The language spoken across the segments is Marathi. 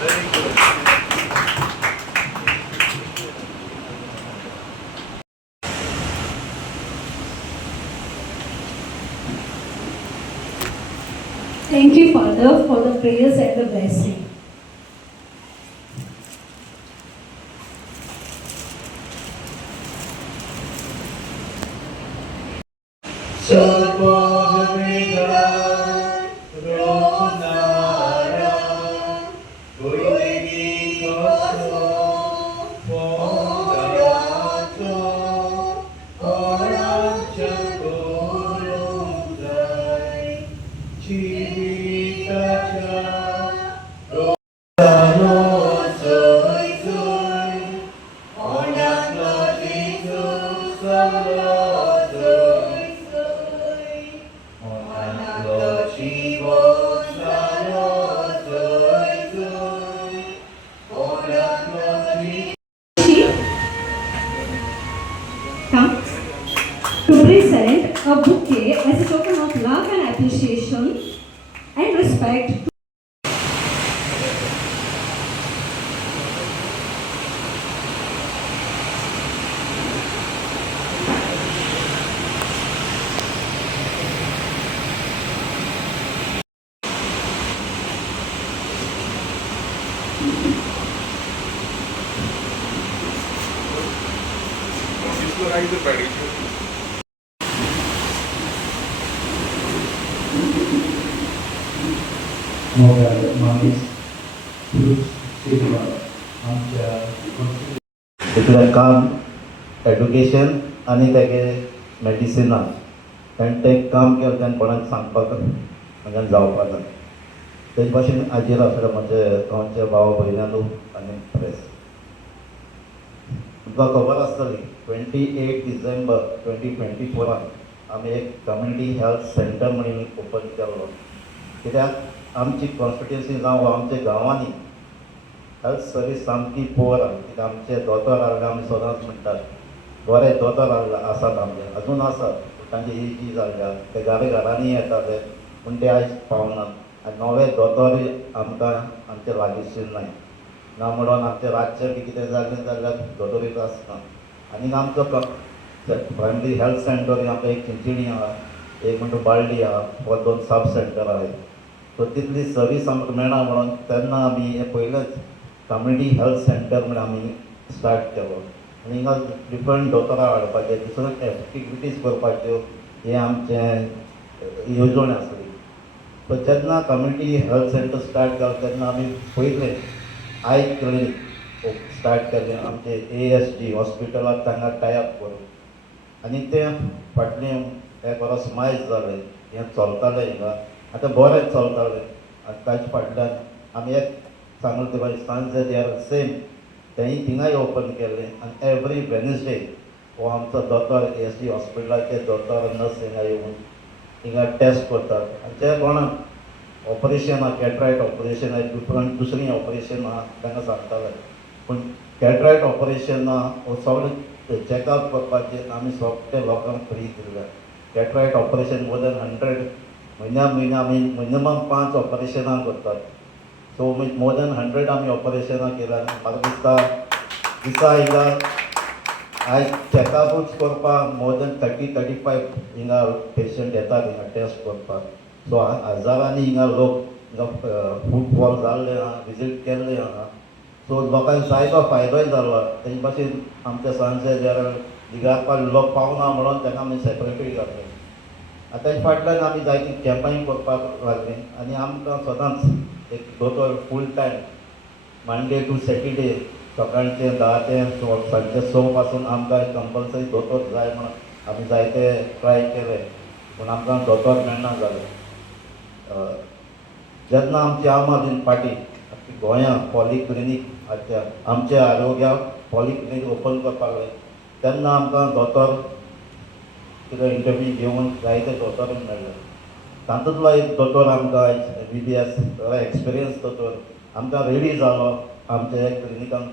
Thank you, Father, for the prayers and the blessing. Come to present a bouquet as a token of love and appreciation and respect. तितून काम एड्युकेशन आनी तेगे मेडिसिनान ताणें तें काम केलें तें कोणाक सांगपाक हांगा जावपा ना तेजे भाशेन हाजेर आसलें म्हजे गांवचे भाव भयणानू आनी प्रेस तुमकां खबर आसतली 28 डिसेंबर 2024 आमी एक कम्युनिटी हेल्थ सेंटर म्हणून ओपन केल्लो कित्याक आमची कॉन्स्टिट्युएन्सी जावं आमच्या गांवांनी हेल्थ सर्वीस सामकी पुअर आहा कित्याक आमचे दोतोर आहले आमी सदांच म्हणटात बरे दोतोर आसात आमचे अजून आसात तांची एजी जाल्ल्या ते घरांनी येताले पूण ते आयज पावनात आनी नवे दोतोरूय आमकां आमचे लागींचे नाय ना म्हणून आमचे रातचें बी कितें जालें जाल्यार दोतोरूच आसना आनी आमचो प्रायमरी हेल्थ सेंटर आमकां एक चिंचिणी आहा एक म्हणटा बाळ्ळी आहा व 2 सब सेंटर आहाय सो तितली सर्वीस आमकां मेळना म्हणून तेन्ना आमी हे पयलेंच कम्युनिटी हेल्थ सेंटर म्हणून आमी स्टार्ट केलो आनी हिंगा डिफरंट दोतोरां हाडपाचे दुसऱ्यो एक्टिविटीज करपाच्यो हे आमचें येवजण आसली सो जेन्ना कम्युनिटी हेल्थ सेंटर स्टार्ट केलो तेन्ना आमी पयलें आय क्लिनीक स्टार्ट केलें आमचे ASG हॉस्पिटलाक तांगा टायअप करून आनी तें फाटलें एक वर्स मायज जालें हें चलतालें हिंगा आतां बरें चलतालें आनी ताचे फाटल्यान आमी एक सांगलें ते भाशेन सांजे दे आर सेम तेंय थिंगाय ओपन केलें आनी एवरी वेनसडे हो आमचो दोतोर ASG हॉस्पिटलाचे दोतोर नर्स हिंगा येवन हिंगा टेस्ट करतात आनी जे कोणाक ऑपरेशन आहा कॅटराक्ट ऑपरेशन आहा डिफरंट दुसरीं ऑपरेशन आहा तांकां सांगताले पूण कॅटराक्ट ऑपरेशन आहा हो सगळें चॅकअप करपाचें आमी सगळे लोकांक फ्री दिल्या कॅटराक्ट ऑपरेशन मोर दॅन 100 म्हयन्या आमी मिनिमम 5 ऑपरेशनां करतात सो मोर दॅन 100 आमी ऑपरेशनां केल्या आनी म्हाका दिसा हिंगा आयज चॅकअपूच करपाक मोर दॅन 30-35 हिंगा पेशंट येतात हिंगा टेस्ट करपाक सो हजारांनी हिंगा लोक फुटफॉल जाल्ले आहा विजीट केल्ले आहा सो लोकांक जायतो फायदोय जालो तेजे भाशेन आमच्या सांजे जर दिगारपाक लोक पावना म्हणून ताका आमी सेपरेटूय घातलें आतां तेजे फाटल्यान आमी जायतीं कॅम्पांय करपाक लागलीं आनी आमकां सदांच एक दोतोर full time Monday to Saturday सकाळचें 10 ते सांजचे 6 पासून आमकां कंपल्सरी दोतोर जाय म्हणून आमी जायते ट्राय केले पूण आमकां दोतोर मेळना जालें जेन्ना आमची आम आदमी पार्टी गोंयां पॉलिक्लिनीक आमचे आरोग्याक पॉलिक्लिनीक ओपन करपाक लागले तेन्ना आमकां दोतोर कितें इंटरव्यू घेवन जायते दोतोर मेळ्ळे तातूंतलो एक दोतोर आमकां MBBS एक्सपिरियन्स दोतोर आमकां रेडी जालो आमच्या क्लिनिकान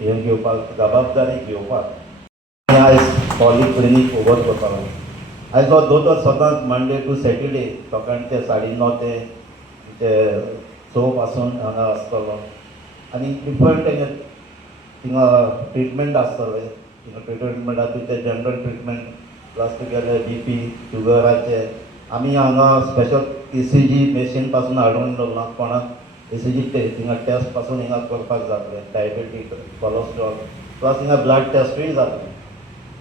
हें घेवपाक जबाबदारी घेवपाक आयज पॉलिक्लिनीक ओवर करपाक लागलो आयज हो दोतोर सदांच मंडे टू सॅटरडे सकाळचे 9:30 ते स पासून हांगा आसतलो आनी डिफरंट थिंगा ट्रिटमेंट आसतले. थिंगा ट्रिटमेंटाक तुमचे जनरल ट्रिटमेंट प्लस तुगेले BP शुगराचे आमी हांगा स्पेशल ECG मशीन पासून हाडून दवरला. कोणाक ECG थिंगा टेस्ट पासून हिंगा करपाक जातले. डायबेटीक कोलेस्ट्रॉल प्लस हिंगा ब्लड टेस्टूय जातले.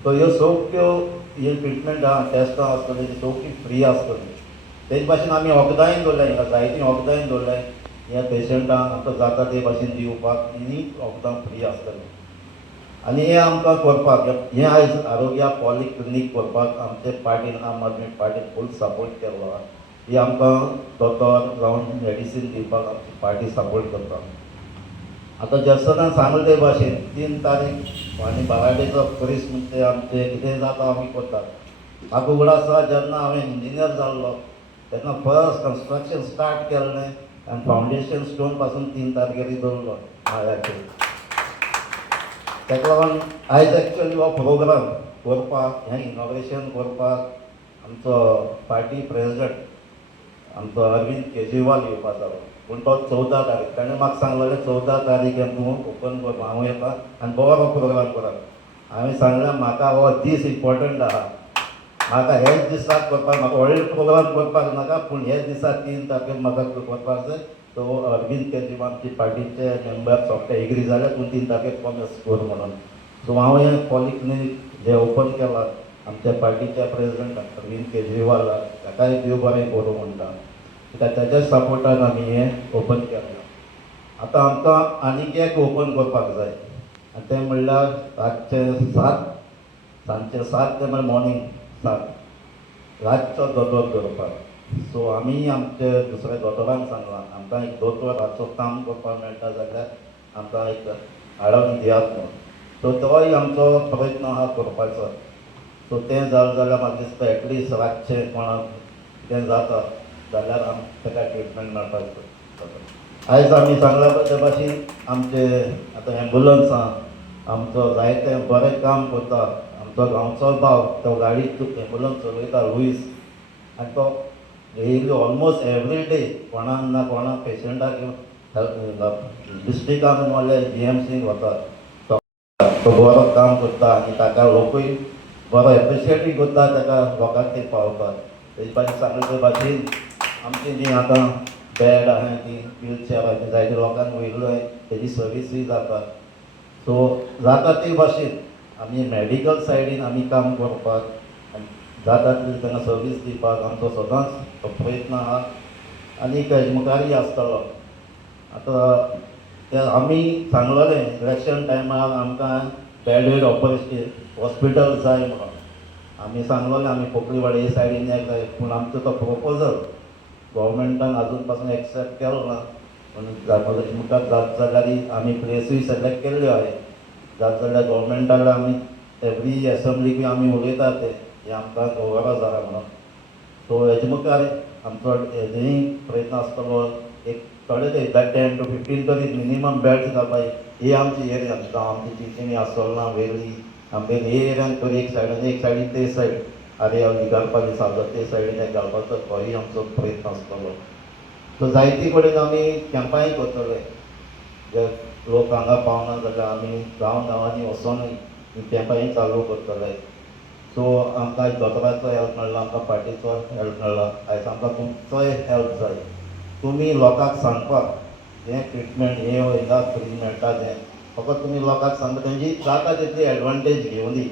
सो ह्यो सगळ्यो हे ट्रिटमेंट टेस्टां आसतली ती सगळी फ्री आसतली. तेच भाशेन आमी वखदांय दवरल्या हिंगा जायतीं वखदांय दवरल्या ह्या पेशंटांक आमकां जाता ते भाशेन दिवपाक आनी वखदां फ्री आसतली. आनी हें आमकां करपाक हें आयज आरोग्या पॉलिक्लिनीक करपाक आमचे पार्टीन आम आदमी पार्टीन फूल सपोर्ट केल्लो आहा. ही आमकां दोतोर जावन मेडिसीन दिवपाक आमची पार्टी सपोर्ट करता. आतां जर्सनान सांगले ते भाशेन 3 तारीख आनी बाराडेचो परीस म्हणजे आमचें कितें जाता आमी करतात. म्हाका उगड आसा जेन्ना हांवें इंजिनियर जाल्लो तेन्ना फर्स्ट कन्स्ट्रक्शन स्टार्ट केल्लें आनी फावंडेशन स्टोन पासून 3 तारखेर दवरलो माळ्याचेर. ताका लागून आयज एक्चुअली हो प्रोग्राम करपाक हें इनॉग्रेशन करपाक आमचो पार्टी प्रेजिडेंट आमचो अरविंद केजरीवाल येवपा जालो. पूण तो 14 तारीख ताणें म्हाका सांगलेलें 14 तारीख तूं ओपन करपा हांव येता आनी बरो प्रोग्राम करात. हांवें सांगलें म्हाका हो दीस इम्पॉर्टंट आहा. म्हाका हेच दिसाक करपाक म्हाका व्हडले प्रोग्राम करपाक नाका पूण ह्या दिसा 3 तारखेर म्हाका करपाक जाय. तो अरविंद केजरीवाल आमची पार्टीचे मेंबर सोगळे एग्री जाले तूं 3 तारखेर प्रॉमिस कर म्हणून. सो हांव हें पॉलिक्लिनीक जें ओपन केलां आमच्या पार्टीच्या प्रेजिडेंट अरविंद केजरीवाल ताकाय देव बरें करूं म्हणटा. कित्याक ताच्या सपोर्टान आमी हें ओपन केलां. आतां आमकां आनीक एक ओपन करपाक जाय आनी तें म्हणल्यार रातचे 7 सांजचे 7 ते म्हणल्यार मॉर्निंग 7 रातचो दोतोर करपाक. सो आमी आमचे दुसऱ्या दोतोरांक सांगलां आमकां एक दोतोर रातचो काम करपाक मेळटा जाल्यार आमकां एक हाडून दियात म्हणून. सो तोय आमचो प्रयत्न आहा करपाचो. सो तें जालें जाल्यार म्हाका दिसता एटलिस्ट रातचें कोणाक कितें जाता जाल्यार ताका ट्रिटमेंट मेळपाक जाता. आयज आमी सांगला ते भाशेन आमचे आतां एम्बुलंस आहा आमचो जायतें बरें काम करता. आमचो गांवचो भाव तो गाडीक एम्बुलंस चलयता लुईस आनी तो डेली ऑलमोस्ट एवरी डे कोणाक ना कोणाक पेशंटाक घेवन डिस्ट्रिक्टान नाल्यार GMCक वता. तो बरो काम करता आनी ताका लोकूय बरो एप्रिशिएटूय करता ताका लोकांक ते पावतात. तेजे भाशेन सांगले ते भाशेन आमची जी आतां बॅड आहाय ती व्हीलचॅर आहाय ती जायते लोकांक वयलोय तेजी सर्विसूय जाता. सो जाता ते भाशेन आमी मेडिकल सायडीन आमी काम करपाक आनी जाता तितली तांकां सर्वीस दिवपाक आमचो सदांच प्रयत्न आहा आनी हेजे मुखारय आसतलो. आतां तें आमी सांगलोलें इलेक्शन टायमार आमकां बेड ऑपरेशन हॉस्पिटल जाय म्हणून आमी सांगलोलें आमी पोकळीवाडी सायडीन एक जाय पूण आमचो तो प्रपोजल गोवोरमेंटान आजून पासून एक्सेप्ट केलो ना. पूण मुखार जात जाल्यार आमी प्लेसूय सिलेक्ट केल्ल्यो आहाय. जात जाल्यार गोवोरमेंटाक आमी एवरी एसेंब्लीक आमी उलयता ते हें आमकां गरज आसा म्हणून. सो हेजे मुखार आमचो हेजेय प्रयत्न आसतलो. एक थोडे ते 10 to 15 तरी मिनिमम बेड्स घालपाक ही आमची एरिया जावं आमची चिंचिणी आसोलना वेली आमचे हे एरियान तरी एक सायडीन ते सायड आर्यावली घालपाक दिसाचो ते सायडीन एक घालपाचो तोय आमचो प्रयत्न आसतलो. सो जायती कडेन आमी कॅम्पांय करतले. जे लोक हांगा पावना जाल्यार आमी गांवांनी वचोन ही कॅम्पांय चालू करतले. सो आमकां दोतोराचो हेल्प मेळ्ळो आमकां पार्टीचो हेल्प मेळ्ळो. आयज आमकां तुमचोय हेल्प जाय. तुमी लोकांक सांगपाक जें ट्रिटमेंट हें हिंगा फ्री मेळटा तें फकत तुमी लोकांक सांगता तेंची जाता तितली एडवांटेज घेवनी.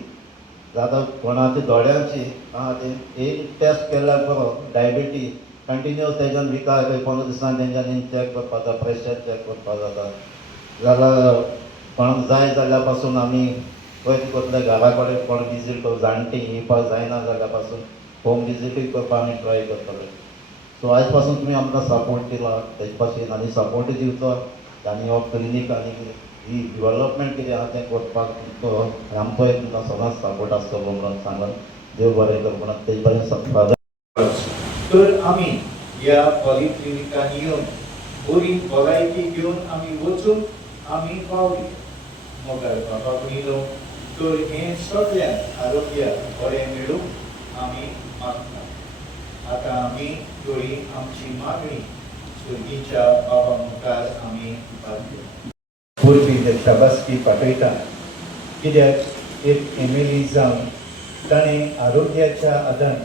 जाता कोणाची दोळ्यांची आहा ते एक टेस्ट केल्यार बरो डायबिटीज कंटिन्यूअस तेज्यान विका 15 दिसान तेंच्यांनी चॅक करपाक जाता प्रेशर चॅक करपाक जाता. जाल्यार कोणाक जाय जाल्यार पासून आमी पळय करतले घरा कडेन कोण विजीट करूं जाणटी येवपाक जायना जाल्यार पासून होम विजीटूय करपाक आमी ट्राय करतले. सो आयज पासून तुमी आमकां सपोर्ट दिला तेजे भाशेन आनी सपोर्ट दिवचो आनी हो क्लिनीक आनी ही डेवलपमेंट कितें आहा तें करपाक तुमचो आमचोय तुमकां सदांच सपोर्ट आसतलो म्हणून सांगून देव बरें कर म्हणून तेजे भाशेन तर आमी ह्या पॉलिक्लिनिकान येवन बरी भलायकी घेवन आमी वचून आमी पावली मोगाळ बाबाक येयलो. तर हें सगळ्यांक आरोग्य बरें मेळूंक आमी मागता. आतां आमी थोडी आमची मागणी भुरगींच्या बाबा मुखार आमी परबी जे शाबासकी पाठयता कित्याक एक एमएलए जावन ताणें आरोग्याच्या आदान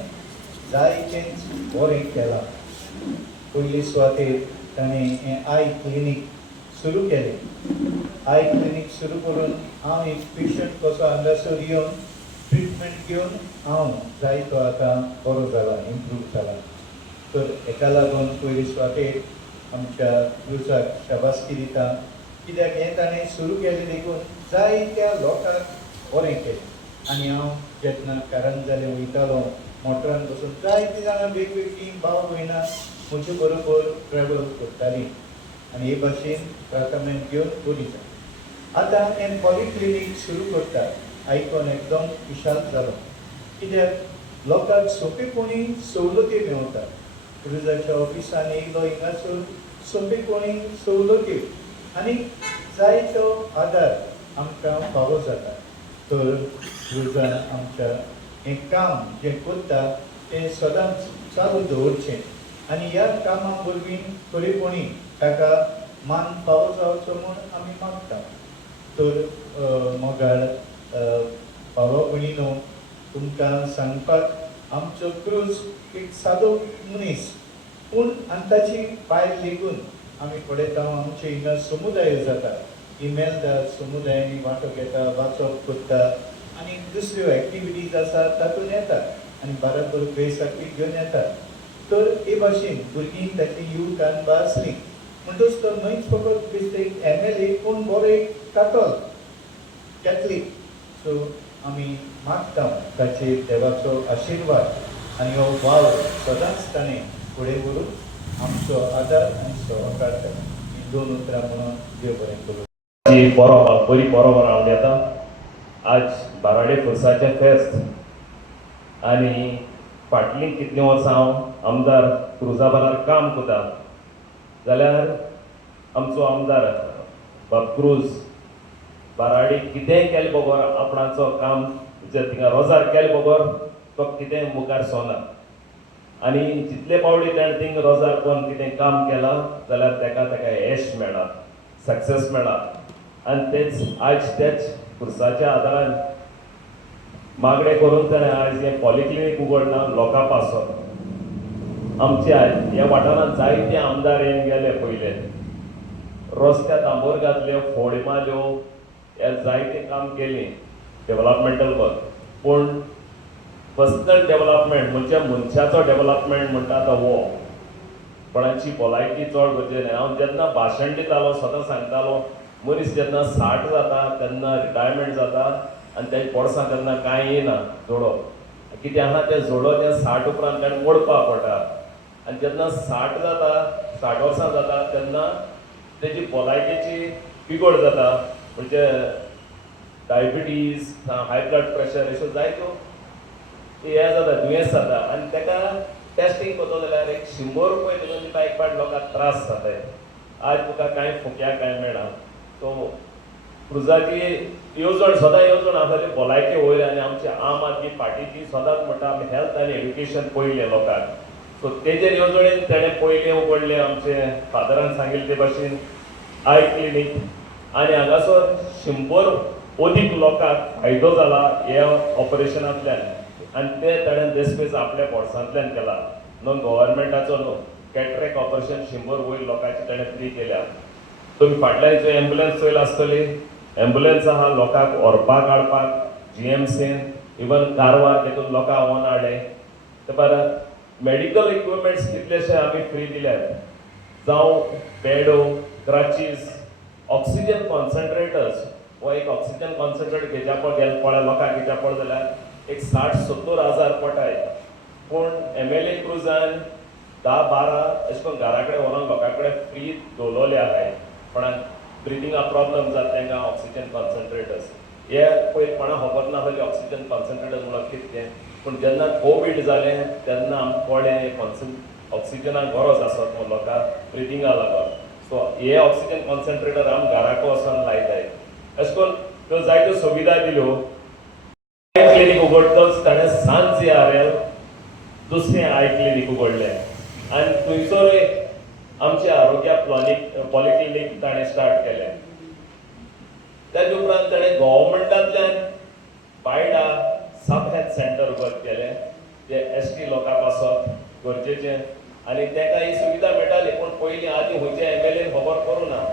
जायतेंच बरें केलां. पयली सुवातेर ताणें हें आय क्लिनीक सुरू केलें. आय क्लिनीक सुरू करून हांव एक पेशंट कसो हांगासर येवन ट्रिटमेंट घेवन हांव जायतो आतां बरो जाला, इम्प्रूव जाला. तर हेका लागून पयली सुवातेर आमच्या क्रुजाक शाबासकी दिता कित्याक हें ताणें सुरू केलें देखून जायत्या लोकांक बरें केलें. आनी हांव जेन्ना कारंजाले वयतालो मोटरान बसून जायतीं जाणां वेगवेगळीं भाव भयणां म्हजे बरोबर ट्रॅवल करतालीं आनी हे भाशेन ट्रिटमेंट घेवन बरी जाली. आतां हें पॉलिक्लिनीक सुरू करता आयकून एकदम विशाल जालो कित्याक लोकांक सोंपेपणी सवलती मेळटा. क्रुजाच्या ऑफिसान येयलो हिंगासर सोंपेपणी सवलती आनी जायतो आदार आमकां फावो जाता. तर क्रुजान आमच्या हें काम जें करता तें सदांच चालू दवरचें आनी ह्या कामा वरवीं खरेपणी ताका मान फावो जावचो म्हूण आमी मागता. तर मोगाळ भावा भयणीनो, तुमकां सांगपाक आमचो क्रूज एक सादो मनीस पूण आनी ताची भायर लेगून आमी पळयता आमचे हिंगा समुदाय जाता, इमेलदार समुदायांनी वांटो घेता, वाचप करता आनी दुसऱ्यो एक्टिविटीज आसा तातूंत येता आनी बाराबर बेसाकी घेवन येता. तर हे भाशेन भुरगीं ताची यूथ आनबा आसली म्हणटच तो न्हयच फकत बेश्टे एमएलए पूण बरो एक कॅथलीक. सो आमी मागता ताचेर देवाचो आशिर्वाद आनी हो वाव सदांच ताणें फुडें व्हरून आमचो आदार आनी सहकार केला. ही दोन उतरां म्हणून देव बरें करूं. बरी बरोबर हांव येता. आज बाराडे खुर्साचें फेस्त आनी फाटलीं कितलीं वर्सां हांव आमदार क्रुजा बराबर काम करता जाल्यार आमचो आमदार बाब क्रूज बाराडी कितेंय केलें बरोबर आपणाचो काम जर थिंगा रोजार केलें बरोबर तो कितेंय मुखार सोना. आनी जितले पावटी ताणें थिंग रोजार करून कितें काम केलां जाल्यार ताका यश मेळ्ळा, सक्सेस मेळ्ळा. आनी तेच आज तेच खुर्साच्या आदारान मागणें करून ताणें आज हें पॉलिक्लिनीक उगडलां लोकां पासत. आमच्या ह्या वाठारांत जायते आमदार येवन गेले पयले, रस्त्या दांबोर घातल्यो, फोडी मारल्यो, हे जायतें काम केलीं डेवलॉपमेंटल वर्क. पूण पर्सनल डेवलॉपमेंट म्हणजे मनशाचो डेवलॉपमेंट म्हणटा तो हो. कोणाची भलायकी चड गरजेचें. हांव जेन्ना भाशण दितालो सदां सांगतालो मनीस जेन्ना 60 जाता तेन्ना रिटायरमेंट जाता आनी तेच्या पोरसां तेन्ना कांय येना जोडप. कितें आहा तें जोडो तें 60 उपरांत ताणें ओडपाक पडटा. आनी जेन्ना 60 जाता, 60 वर्सां जाता तेन्ना तेजी भलायकेची बिगड जाता. म्हणजे डायबिटीज, हाय ब्लड प्रेशर अश्यो जायत्यो हे जाता, दुयेंस जाता. आनी ताका टेस्टींग करतलो जाल्यार एक 100 रुपया दिवन दिता एक पाट लोकांक त्रास जाताय. आज तुका कांय फुक्या कांय मेळना. सो क्रुजाची येवजण सदां येवजण आसली भलायके वयर. आनी आमची आम आदमी पार्टीची सदांच म्हणटा आमी हेल्थ आनी एड्युकेशन पयलें लोकांक. सो तेजेर येवजणेन ताणें पयलें उगडलें आमचे फादरान सांगिल्ले ते भाशेन आय क्लिनीक. आनी हांगासर 100 अदीक लोकांक फायदो जाला ह्या ऑपरेशनांतल्यान. आनी ते ताणें देस्पेस आपल्या पोरसांतल्यान केला. न्हू गव्हर्मेंटाचो न्हू, कॅटरेक्ट ऑपरेशन 100 वयर लोकांची ताणें फ्री केल्या. तुमी फाटल्यान जो एम्बुलन्स चोयल आसतली, एम्बुलन्स आहा लोकांक व्हरपाक हाडपाक GMCन, इवन कारवार तेतून लोकांक व्हरून हाडले. ते परत मेडिकल इक्विपमेंट्स कितलेशे आमी फ्री दिल्यात. जावं बेडो, क्रचीस, ऑक्सिजन कॉन्सन्ट्रेटर्स. हो एक ऑक्सिजन कॉन्सन्ट्रेटर घेवच्या पळय लोकांक घेवच्या पळय जाल्यार एक 60-70 हजार पडटाय. पूण MLA क्रुजान 10-12 अशें करून घरा कडेन व्हरून लोकां कडेन फ्री दवरलेले आहाय. कोणाक ब्रिथिंगा प्रॉब्लम जाता तांकां ऑक्सिजन कॉन्सन्ट्रेटर्स. हे पयलीं कोणाक खबर नासलें ऑक्सिजन कॉन्सन्ट्रेटर्स म्हणून कितें. पूण जेन्ना कोवीड जालें तेन्ना आमकां कळ्ळें ऑक्सिजनाक गरज आसत म्हणून लोकांक ब्रिथिंगा लागून. सो हे ऑक्सिजन कॉन्सन्ट्रेटर आमी घराको वचोन लायताय. अशें करून त्यो जायत्यो सुविधा दिल्यो. आय क्लिनीक उगडटच ताणें सांज RL दुसरें आय क्लिनीक उगडलें. आनी थंयसर आमचे आरोग्या पॉलिक्लिनीक ताणें स्टार्ट केलें. ताजे उपरांत ताणें गव्हर्मेंटांतल्यान बायडा सब हेल्थ सेंटर उबर केलें, जे ST लोकां पासत गरजेचें, आनी ताका ही सुविधा मेळटाली. पूण पयलीं आदीं खंयच्या MLA खबर करूं ना.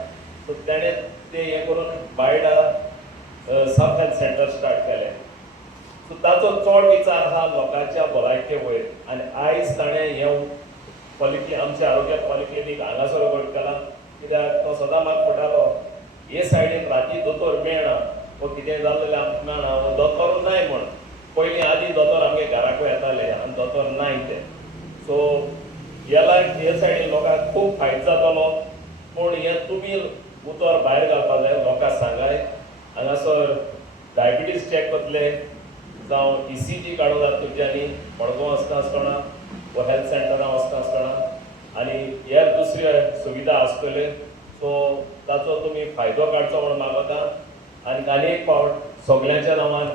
सो ताणें तें हें करून बायडा सब हेल्थ सेंटर स्टार्ट केलें. सो ताचो चड विचार आहा लोकांच्या भलायके वयर. आनी आयज ताणें हें आमचे आरोग्य पॉलिक्लिनीक हांगासर उगड केलां. कित्याक तो सदां म्हाका म्हणटालो, हे सायडीन राती दोतोर मेळना, वो कितें जालें जाल्यार आमकां मेळना, वो दोतोर नाय म्हण. पयलीं आदीं दोतोर आमगे घराकूय येताले आनी दोतोर नाय ते. सो हे सायडीन लोकांक खूब फायदो जातलो. पूण हें तुमी उतर भायर घालपाक जाय, लोकांक सांगाय. हांगासर डायबिटीज चॅक करतले, जावं ECG काडूं जाता तुमच्यांनी मडगांव वचना आसतना, वो हेल्थ सेंटरां वचना आसतना, आनी हेर दुसऱ्यो सुविधा आसतल्यो. सो ताचो तुमी फायदो काडचो म्हूण मागता. आनी एक फावट सगळ्यांच्या नांवान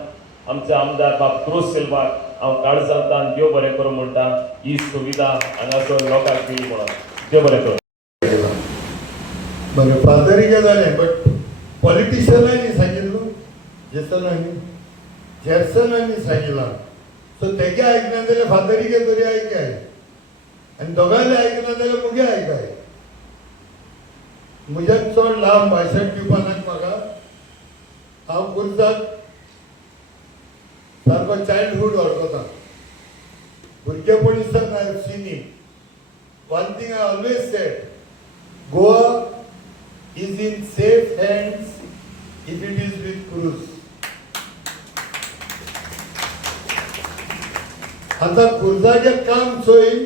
आमचे आमदार बाब क्रूज सिल्वाक हांव काळजांतल्यान देव बरें करूं म्हणटा. ही सुविधा हांगासर लोकांक दिली म्हणून देव बरें करूं. बरं, फादरिका जालें, बट पॉलिटिशियनांनी सांगितलं, जॅक्सनांनी सांगितलां. सो तेगे आयकना जाल्यार फादरिके तरी आयकाय, आनी दोगांयले आयकना जाल्यार मुगे आयकाय. म्हज्यान चड लांब भाशण दिवपा नाका म्हाका. हांव गुरजाक सारको चायल्डहूड वळखता. भुरगेपणीसान I have seen it. One thing I always said, Goa is in safe hands if it is with Cruz. आता क्रुजाचे काम चोयन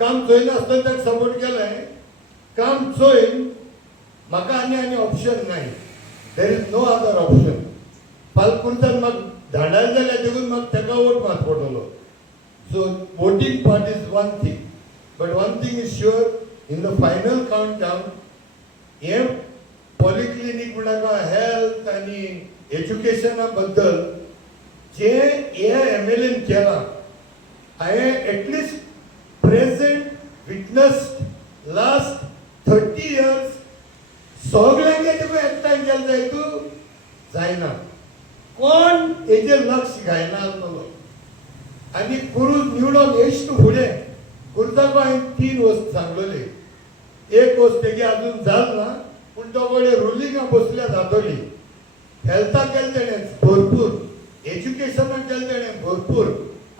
आसतना ताका सपोर्ट केलाय. काम चोयन म्हाका आनी ऑप्शन नाही. There is no other option. फाल क्रुजान म्हाका धाडायले जाल्यार देखून म्हाका ताका वोट मात पडटलो. So voting part is one thing, but one thing is sure, in the final countdown हे पॉलिक्लिनीक म्हणा हेल्थ आणि एज्युकेशना बद्दल जे हे MLA केला, हांवें एटलिस्ट प्रेझेंट विटनस्ड लास्ट 30 years. सगळ्यांगे तुका एकठांय केलें जाय तूं जायना. कोण हेजेर लक्ष घायना आसलो. आनी क्रूज निवडून येयच तूं फुडें. क्रुजाक हांवें 3 वस्त सांगलोली. एक वस्त तेगे अजून जाल ना, पूण तो कडेन रुलिंगा बसल्या जातली. हेल्थाक केलें तेणें भरपूर, एज्युकेशनाक केलें तेणें भरपूर.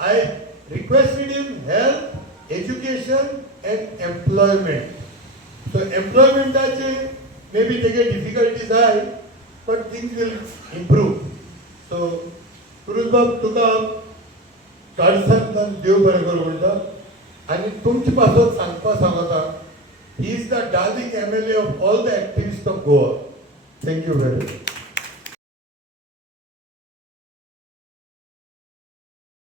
I requested him health, education and employment. So एम्प्लॉयमेंटाचे मे बी तेगे डिफिकल्टीज आहाय, but things will improve. So Cruz बाब तुका काळजांतल्यान देव बरें करूं म्हणटा. आनी तुमचे पासून सांगता, he is the darling MLA of all the activists of Goa. Thank you very much.